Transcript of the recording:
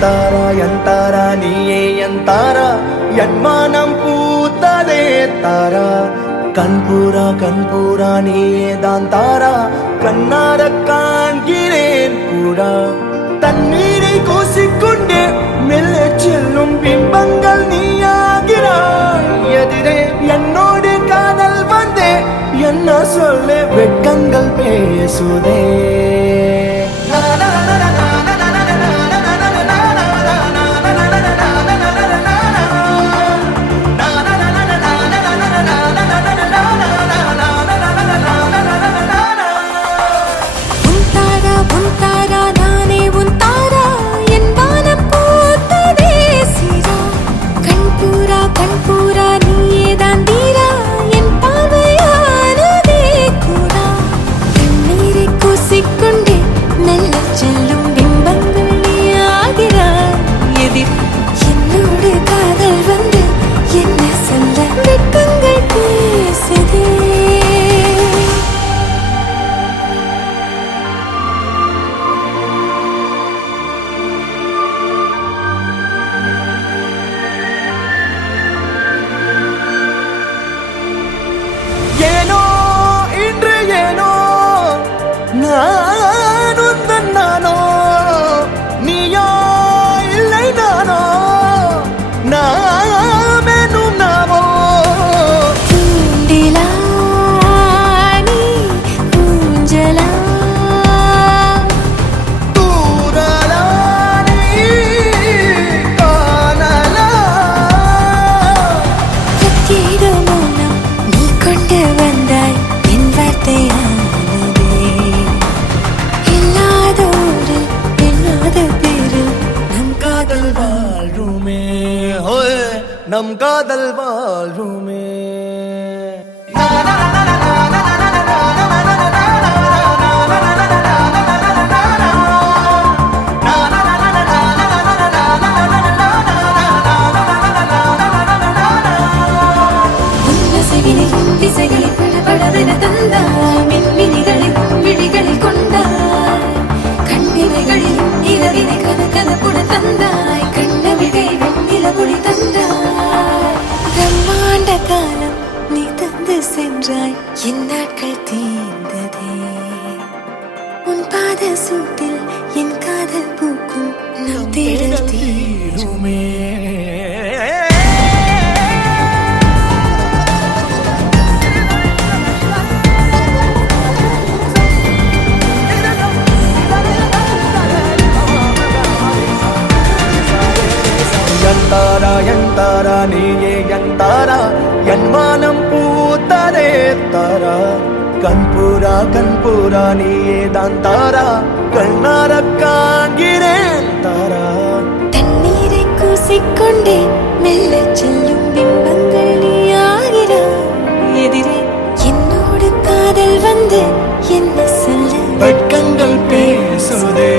என் தாரா நீயே என் தாரா என் மானம் பூத்ததே தாரா கண்பூரா நீயே தான் தாரா கண்ணார காண்கிறேன் கூடா தண்ணீரை கூசிக்கொண்டே மெல்ல செல்லும் பிம்பங்கள் நீயாகிறாய் எதிரே என்னோடு காதல் வந்தே என்ன சொல்ல வெட்கங்கள் பேசுதே நானோ நீயோ இல்லை நானோ நாமெனும் நாமோ தூண்டிலா நீ ஊஞ்சலா தூரலா நீ காணலா பிரத்யேக மௌனம் நீ கொண்டு வந்தாய் என் வார்த்தையா நம் காதல் வாழ்வுமே திசைகளை படபடவென தந்தாய் மின்மினிகளை விழிகளில் கொண்டாய் கண்ணிமைகளில் இரவினை கதகதப்புட தந்தாய் கண்ணவிழை வெண்ணிலவொளி தந்தாய் பிரம்மாண்ட காலம் நீ தந்து சென்றாய் என் நாட்கள் தீர்ந்ததே உன் பாத சூட்டில் என் காதல் பூக்கும் நம் தேடல் தீருமே என் தாரா நீயே என் தாரா என் மானம் பூத்ததே தாரா கண்பூரா நீயே தான் தாரா கண்ணார காண்கிறேன் தாரா தண்ணீரை கூசிக்கொண்டே மெல்ல செல்லும் பிம்பங்கள் நீயாகிறாய் எதிரே என்னோடு காதல் வந்து என்ன சொல்ல வெட்கங்கள் பேசுதே